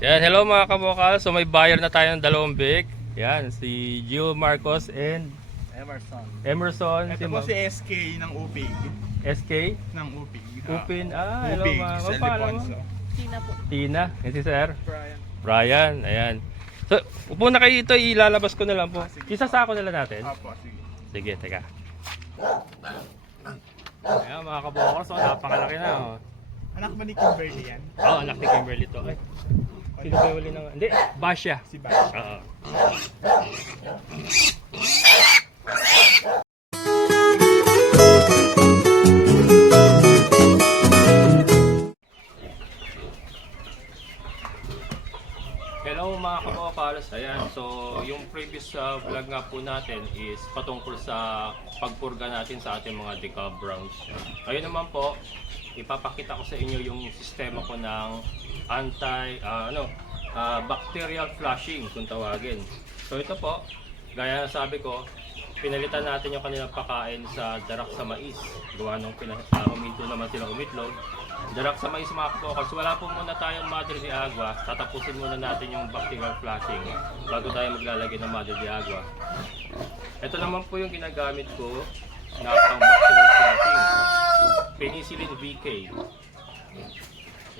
Yan, hello mga kabokal. So may buyer na tayo ng dalawang bake. Yan, si Gio Marcos and Emerson. Ito po si SK ng UPIG. SK? Ng UPIG. Upin. Hello UPIG, mga San kabokal. Ildefonso. Tina po. Tina. Yan si Sir. Brian. Brian. Ayan. So, upo na kayo ito. Ilalabas ko na lang po. Sige. Isasako na lang natin. Apo, sige. Sige, teka. Ayan mga kabokal. So napakalaki na. Oh. Anak ba ni Kimberly yan? Oo, anak ni Kimberly to. Ay, sino ba yung huli ng... Hindi, Basya. Si Bash. Oo. Hello mga kabokals. Ayan, so yung previous vlog nga po natin is patungkol sa pagpurga natin sa ating mga decal browns. Ngayon naman po, ipapakita ko sa inyo yung sistema ko ng bacterial flushing kung tawagin. So ito po, gaya na sabi ko, pinalitan natin yung kanilang pakain sa darak sa mais. Gawa nung huminto naman silang umitlog. Darak sa mais mga kabokals, wala po muna tayong Madre de Agua. Tatapusin muna natin yung bacterial flushing bago tayo maglalagay ng Madre de Agua. Ito naman po yung ginagamit ko na pang bacterial flushing. Penicillin VK.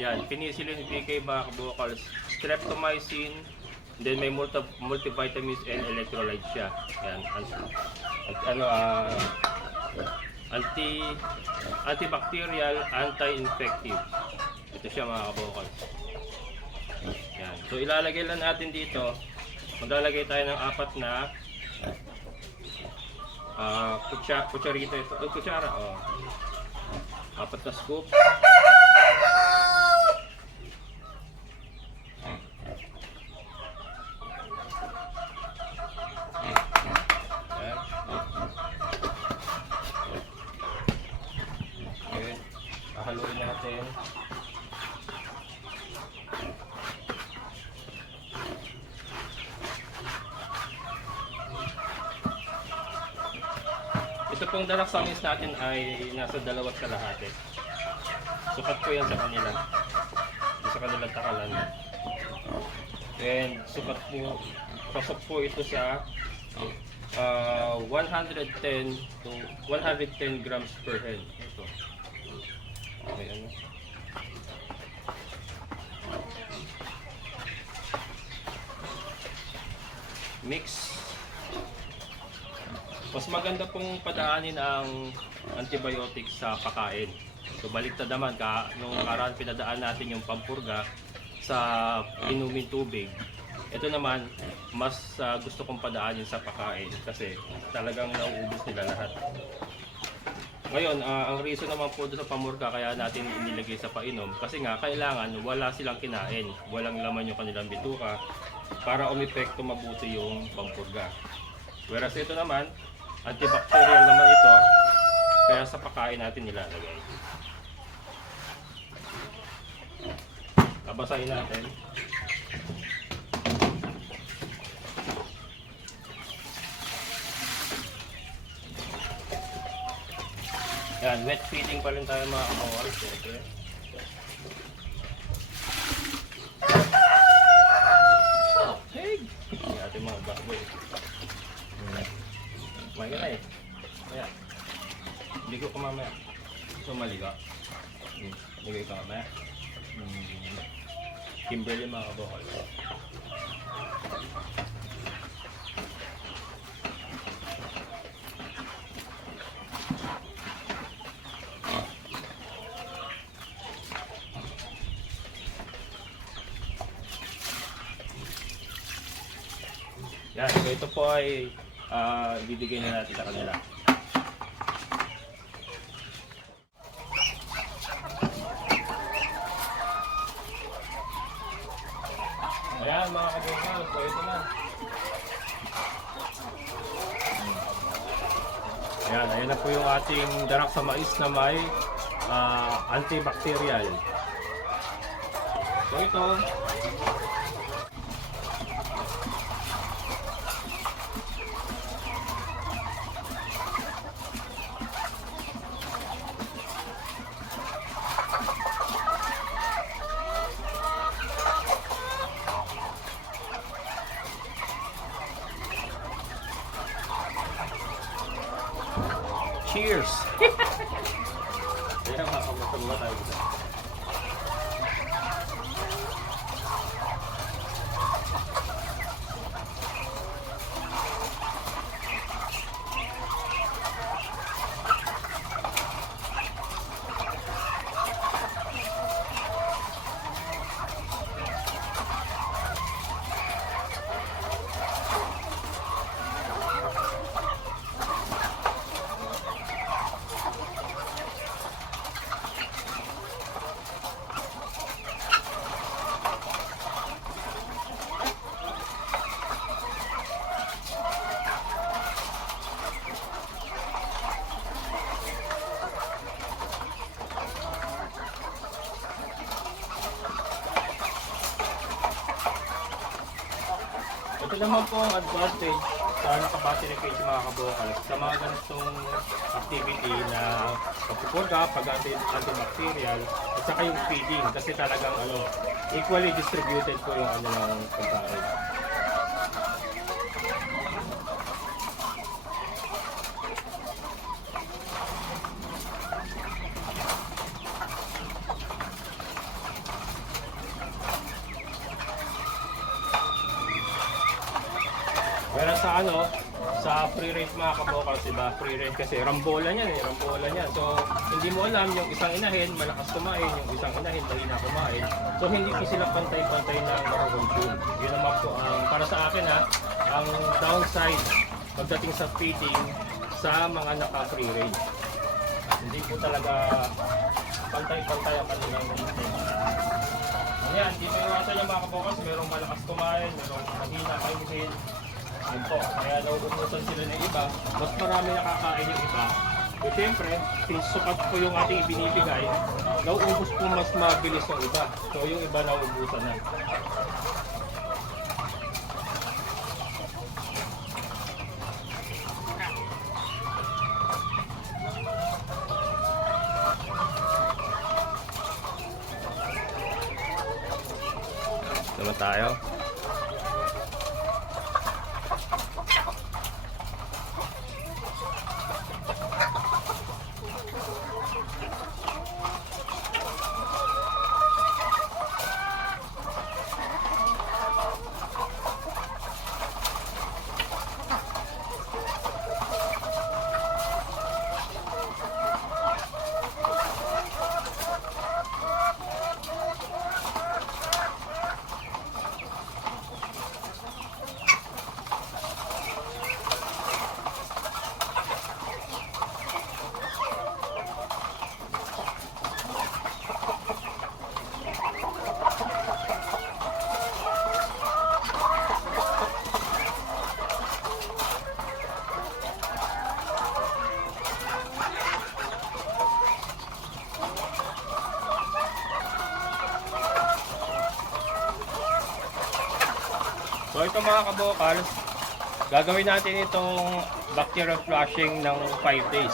Yan, Penicillin VK mga kabokals. Streptomycin, then may multivitamins and electrolytes siya. Yan, antibacterial, anti-infective. Ito siya mga kabokals. Yan. So ilalagay lang natin dito. Maglalagay tayo ng apat na kutsarito ito. Kutsara. Apat na scoop. Haluin natin. Ito pong darak sa amis natin ay nasa 2 kalahati. Sukat ko yan sa kanila. Sa kanilang takalan. And sukat po, pasok po ito sa 110 to 110 grams per head. Ito. Okay, ano? Mix. Mas maganda pong padaanin ang antibiotics sa pakain. So baliktad naman nung nakaraan pinadaan natin yung pampurga sa inumin tubig. Ito naman mas gusto kong padaanin sa pakain kasi talagang nauubos nila lahat. Ngayon, ang reason naman po doon sa pamurga kaya natin inilagay sa painom kasi nga kailangan wala silang kinain, walang laman yung kanilang bituka para umepekto mabuti yung pampurga. Whereas ito naman, antibacterial naman ito, kaya sa pakain natin nilalagay. Babasahin natin. Yan, wet feeding pa rin tayo mga kabokals. Okay. Hey! Yung ating mga baboy. Kumain ka na eh. Maya. Ligo ka mamaya. So maligo. Ligo ka mamaya. Kimberly mga kabokals. Yan, so ito po ay ibibigay na natin sa kanila. Ayan mga kabokal, so ito na. Ayan na po yung ating darak sa mais na may antibacterial. So ito, Cheers! Kaya makamusta tayo dito. Ito naman po ang advantage sa naka-battery cage mga kabokals sa mga ganitong activity na pagpupurga, pag-antibacterial at saka yung feeding kasi talagang equally distributed po yung ng pagkain. Pero sa free range mga kabokals, diba? Free range kasi rambolan yan rambolan yan. So, hindi mo alam yung isang inahin, malakas kumain, yung isang inahin, mahina kumain. So, hindi po sila pantay-pantay na makakonsume. Yun naman po, para sa akin ang downside pagdating sa feeding sa mga naka-free range. Hindi po talaga pantay-pantay ang kanilang intake. Yan, hindi mo iwasan yung mga kabokals, merong malakas kumain, merong mahina kainin. Yun po, kaya nauubusan sila ng iba, mas marami nakakain yung iba. E siyempre, since sukat po yung ating ibinibigay, nauubos po mas mabilis yung iba. So yung iba nauubusan na. Naman tayo. So ito mga kabokals, gagawin natin itong bacterial flushing ng 5 days.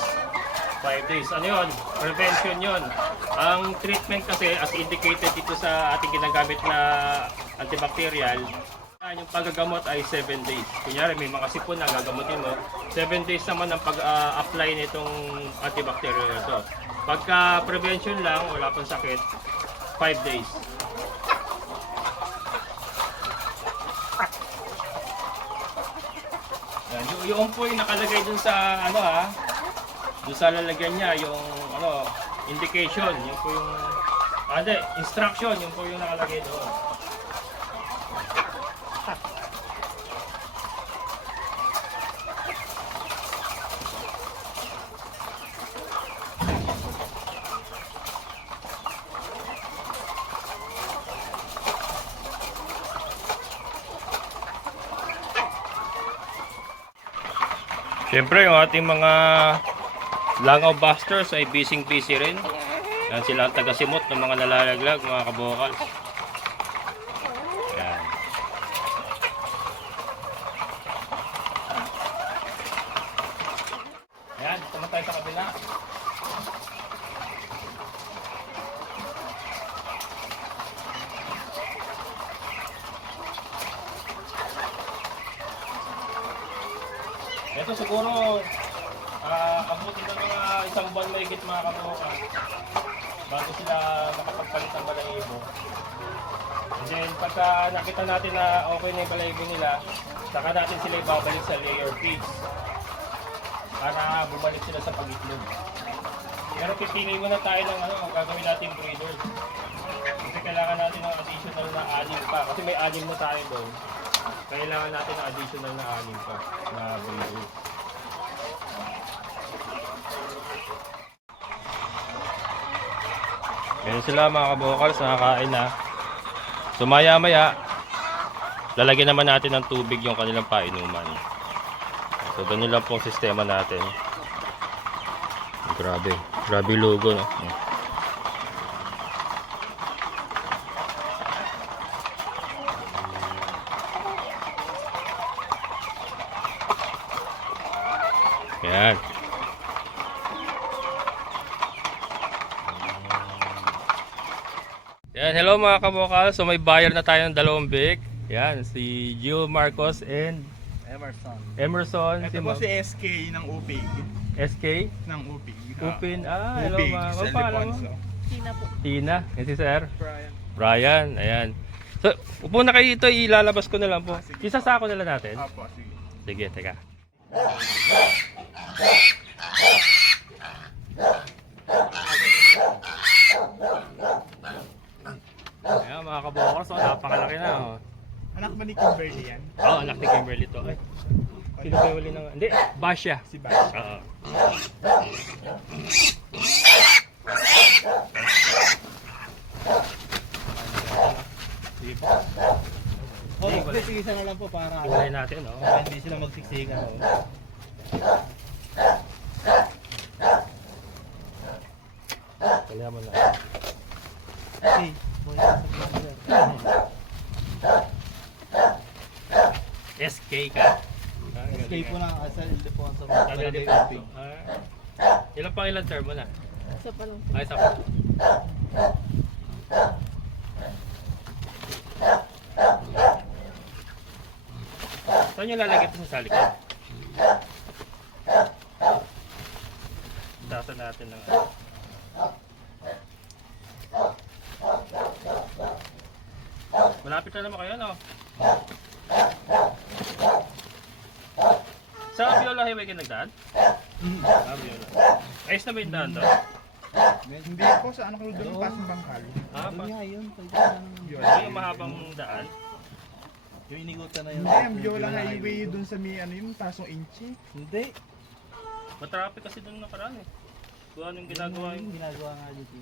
5 days. Ano yun? Prevention yun. Ang treatment kasi as indicated dito sa ating ginagamit na antibacterial, yung paggagamot ay 7 days. Kunyari may mga sipon na gagamutin mo, 7 days naman ang pag-apply nitong antibacterial ito. Pagka prevention lang, wala pang sakit, 5 days. Yung po yung nakalagay dun sa dun sa lalagyan niya yung indication, yung po yung instruction, yung po yung nakalagay doon. Siyempre, yung ating mga langaw busters ay busy rin. Yan sila ang taga-simot ng mga nalalaglag, mga kabokals. Yan. Yan, dito naman tayo sa kabila. Ito siguro Abuti na mga isang buwan mahigit mga kabuka bago sila makapagpalit ng balahibo. And then pagka nakita natin na okay na yung balahibo nila, saka natin sila ibabalik sa layer pigs para bumalik sila sa pag-itlog. Pero pipili muna tayo ng gagawin natin breeders. Kasi kailangan natin ng additional na anim pa. Kasi may anim na tayo doon. Kailangan natin ng additional na anim pa na breeders. Ganyan sila mga kabokals, nakakain na. So maya-maya, lalagyan naman natin ng tubig yung kanilang painuman. So ganun lang pong sistema natin. Grabe yung logo, no? Yan. Yan, hello mga kabokal. So may buyer na tayo ng dalawang big. Yan, si Gio Marcos and Emerson. Ito po si SK ng UPIG. SK? Ng UPIG. Upin. Hello UPIG, mga San kapala mo. Ildefonso. Tina po. Tina. Yan si Sir. Brian. Brian. Ayan. So, upo na kayo dito. Ilalabas ko na lang po. Sige. Isasako na lang natin. Apo, sige. Sige, teka. Ayan mga kabokals. So, napakalaki na. Oh. Anak ba ni Kimberly yan? Oo, anak ni Kimberly to. Ay, sino kayo uli ng... Hindi, Basya. Si Bash. Oo. Sige, isa na lang po para Iwalay natin, no? hindi sila magsiksikan. Kaya mo na. Okay, muna sa sir. SK ka. Stay po na sa Ildefonso. Sabi din po. Ilan pang ilan term mo na? Isa pa lang. Ay, isa pa. Saan yung lalagay ito sa likod? Tasa natin ng malapit na naman kayo, no? Sa Viola Highway kayo nagdaan? Viola. Ayos na ba yung daan doon? Hindi po sa ano ko doon pasang bangkal. Doon nga yun. Yun. Ito yung mahabang daan. Yung inigutan na yun. Hindi, ang Viola Highway doon sa may ano yung pasong inchi. Hindi. Matraffic kasi doon nakaraan eh. Kung anong ginagawa Yung yung... ginagawa nga dito.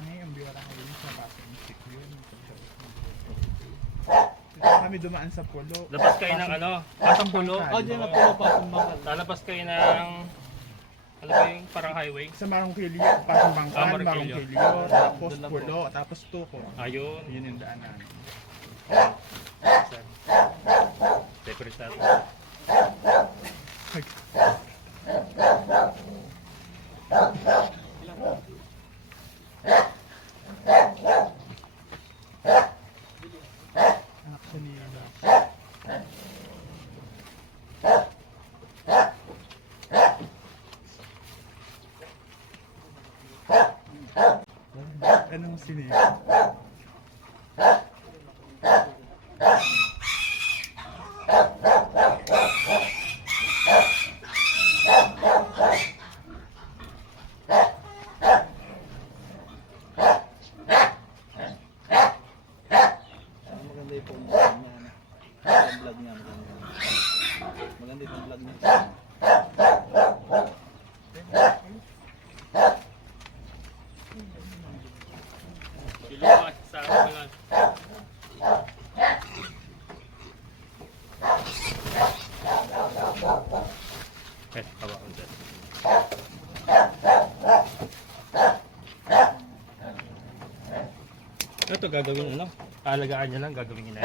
Ang ang Viola Highway sa pasong inchi yun. Dito kami dumaan sa pulo. Labas kayo ng ano? Pasang pulo. Oh, dyan na po pasong bakal. Lalabas kayo ng... Ano ba yung parang highway? Sa Marongkilyo, pasong bangkal, Marongkilyo. Marongkilyo, tapos Doon lang po. pulo, tapos tuko. Ayun. Yun yung daanan. Separate natin. Actually, anong sinip? Maganda yung phone niya. Ang vlog niya. Maganda yung vlog niya. Kilo sa akin mo lang. Hawa ko dyan. Ito gagawin ano? Alagaan niya lang, gagawin niya na.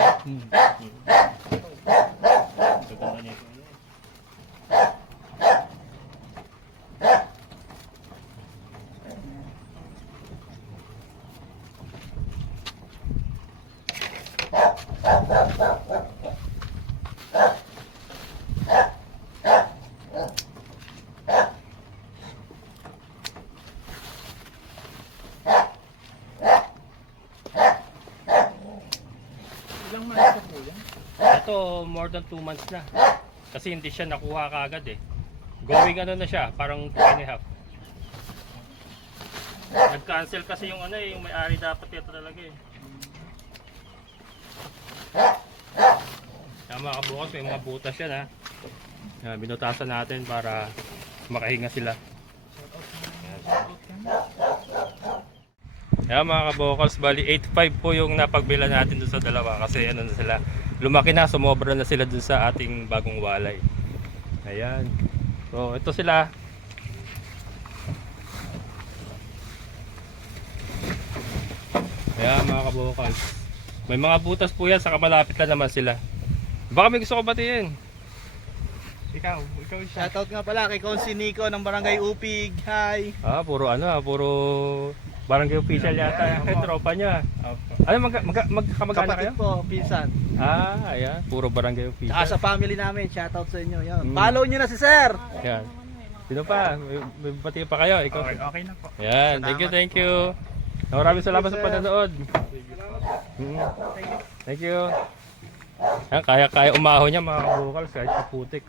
Gagawin niya ito. Ito, more than 2 months na. Kasi hindi siya nakuha kaagad eh. Going ano na siya, parang 2.5. Nag-cancel kasi yung ano eh, yung may-ari dapat ito talaga eh. Kaya mga kabukas, may mga butas yan ha. Yan, binutasan natin para makahinga sila. Yan mga kabokals, bali 8.5 po yung napagbila natin dun sa dalawa kasi ano na sila, lumaki na, sumobra na sila dun sa ating bagong walay. Ayan. So ito sila. Ayan mga kabokals. May mga butas po yan, saka malapit na naman sila. Baka may gusto ko batiin. Ikaw siya. Shoutout nga pala kay Konsi Nico ng Barangay Upig. Hi! Puro ano puro barangay official yata. Ay, tropa niya. Ano magkamag-anak kayo? Kapatid po, pinsan. Ayan, puro barangay official. Saka sa family namin, shoutout sa inyo. Yan. Follow nyo na si Sir! Ayan. Sino pa? May bati pa kayo? Ikaw? Okay na po. Ayan, thank you. Maraming salamat sa panonood. Thank you. Ayan, kaya umahon niya mga kabukals kahit kaputik.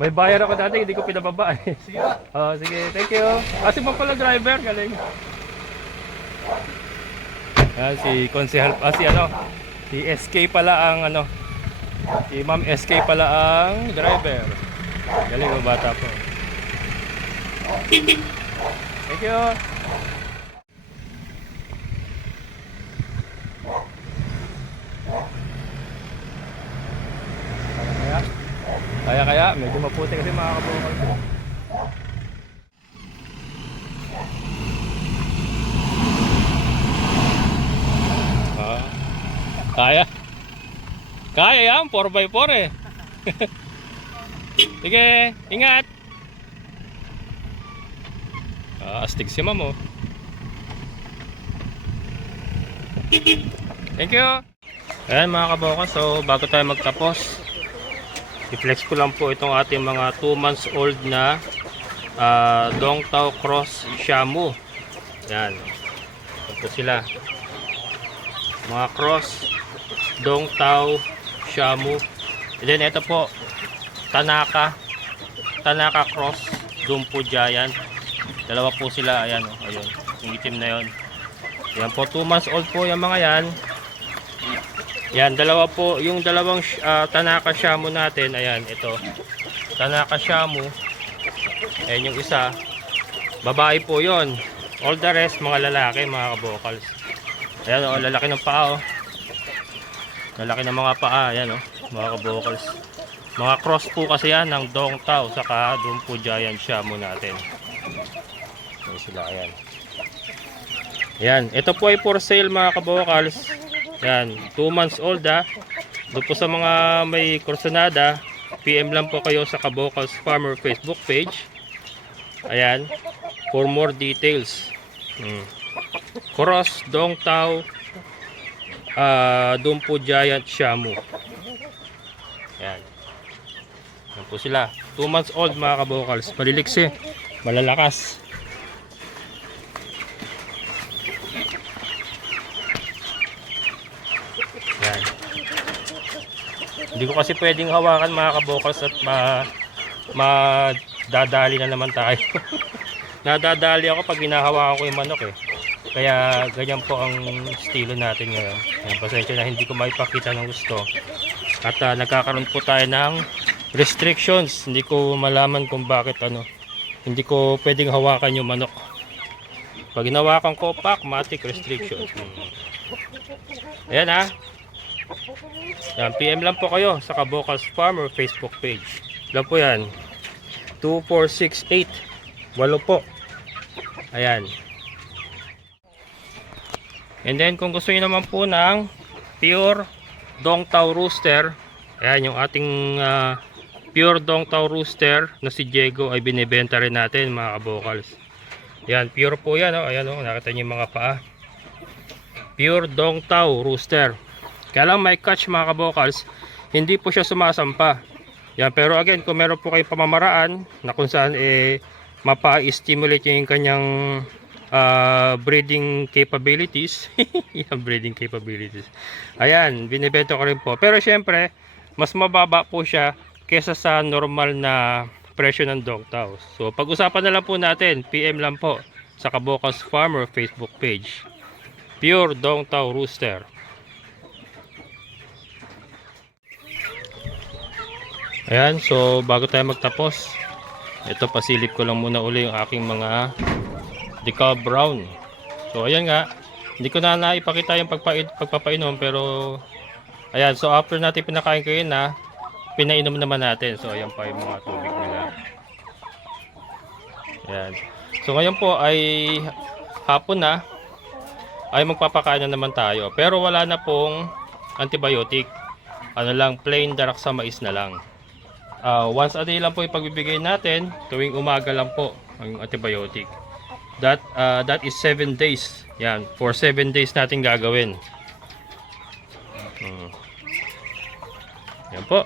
May bayar ako dati, hindi ko pinababa eh. Sige ba? Sige, thank you. Si Ma'am pala driver, galing. Si Konsehal, si SK pala ang si Ma'am SK pala ang driver. Galing ang bata po. Thank you. Kaya medyo maputi kasi mga kabukal ko. Kaya yan, 4x4 eh. Sige, ingat. Astig si Ma'am oh. Thank you. Ayan mga kabukal, so bago tayo magtapos, i-flex ko lang po itong ating mga 2 months old na Dongtao Cross Shamu. Yan. Ito sila. Mga cross Dongtao Shamu. And then ito po Tanaka Cross Dumpo Giant. Dalawa po sila. Ayan o. Ayun. Yung itim na yun. Yan po. 2 months old po yung mga yan. Yan, dalawa po, yung dalawang Tanaka Shamu natin, ayan, ito. Tanaka Shamu. Ayan yung isa. Babae po yon. All the rest, mga lalaki, mga kabokals. Ayan, lalaki ng paa, lalaki ng mga paa, ayan, mga kabokals. Mga cross po kasi yan ng Dongtao, saka Dumpo Giant Shamu natin. Ayan sila, ayan. Ayan, ito po ay for sale, mga kabokals. Yan, 2 months old Doon po sa mga may kursunada, PM lang po kayo sa Kabokals Farmer Facebook page. Ayan, for more details. Cross Dongtao Dumpo Giant Shamu. Ayan. Yan po sila. 2 months old mga kabokals. Maliliksi, malalakas. Yan. Hindi ko kasi pwedeng hawakan mga kabokals at madadali na naman tayo. Nadadali ako pag hinahawakan ko yung manok eh. Kaya ganyan po ang estilo natin ngayon. Yan, pasensya na hindi ko maipakita ng gusto. At nagkakaroon po tayo ng restrictions. Hindi ko malaman kung bakit hindi ko pwedeng hawakan yung manok. Pag hinawakan ko, matic restrictions. Ayan yan, PM lang po kayo sa Kabokals Farmer Facebook page. Lang po yan. 2468 8 po. Ayan. And then kung gusto niyo naman po ng pure Dongtao Rooster, ayan yung ating pure Dongtao Rooster na si Diego ay binibenta rin natin mga kabokals. Ayan, pure po yan. Ayan, nakita niyo yung mga paa. Pure Dongtao Rooster. Kaya lang may catch mga kabokals, hindi po siya sumasampa. Yan, pero again, kung meron po kayong pamamaraan na kung saan mapa-stimulate yung kanyang breeding capabilities. Yan, breeding capabilities. Ayan, binibenta ko rin po. Pero syempre, mas mababa po siya kesa sa normal na presyo ng Dongtao. So, pag-usapan na lang po natin, PM lang po sa Kabokals Farmer Facebook page. Pure Dongtao Rooster. Ayan, so bago tayo magtapos, ito pasilip ko lang muna uli yung aking mga decal brown. So ayan nga, hindi ko na naipakita yung pagpapainom, pero ayan, so after natin pinakain kayo na, pinainom naman natin. So ayan pa yung mga tubig nila. Ayan. So ngayon po ay hapon na, ay magpapakain na naman tayo. Pero wala na pong antibiotic. Ano lang, plain darak sa mais na lang. Once a day lang po ipagbibigay natin, tuwing umaga lang po ang antibiotic. That is 7 days. Yan, for 7 days natin gagawin. Yan po.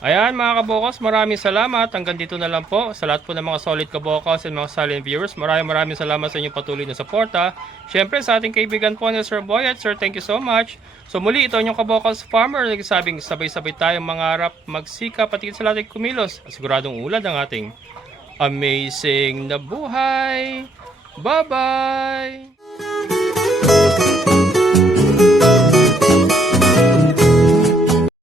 Ayan mga kabokals, maraming salamat. Hanggang dito na lang po. Sa lahat po ng mga solid kabokals and mga silent viewers, maraming salamat sa inyong patuloy na suporta. Siyempre sa ating kaibigan po ni Sir Boyet. Sir, thank you so much. So muli, ito inyong kabokals farmer. Nagsabing sabay-sabay tayong mangarap, magsikap, patigil sa lahat kumilos. Siguradong ulad ang ating amazing na buhay. Bye-bye!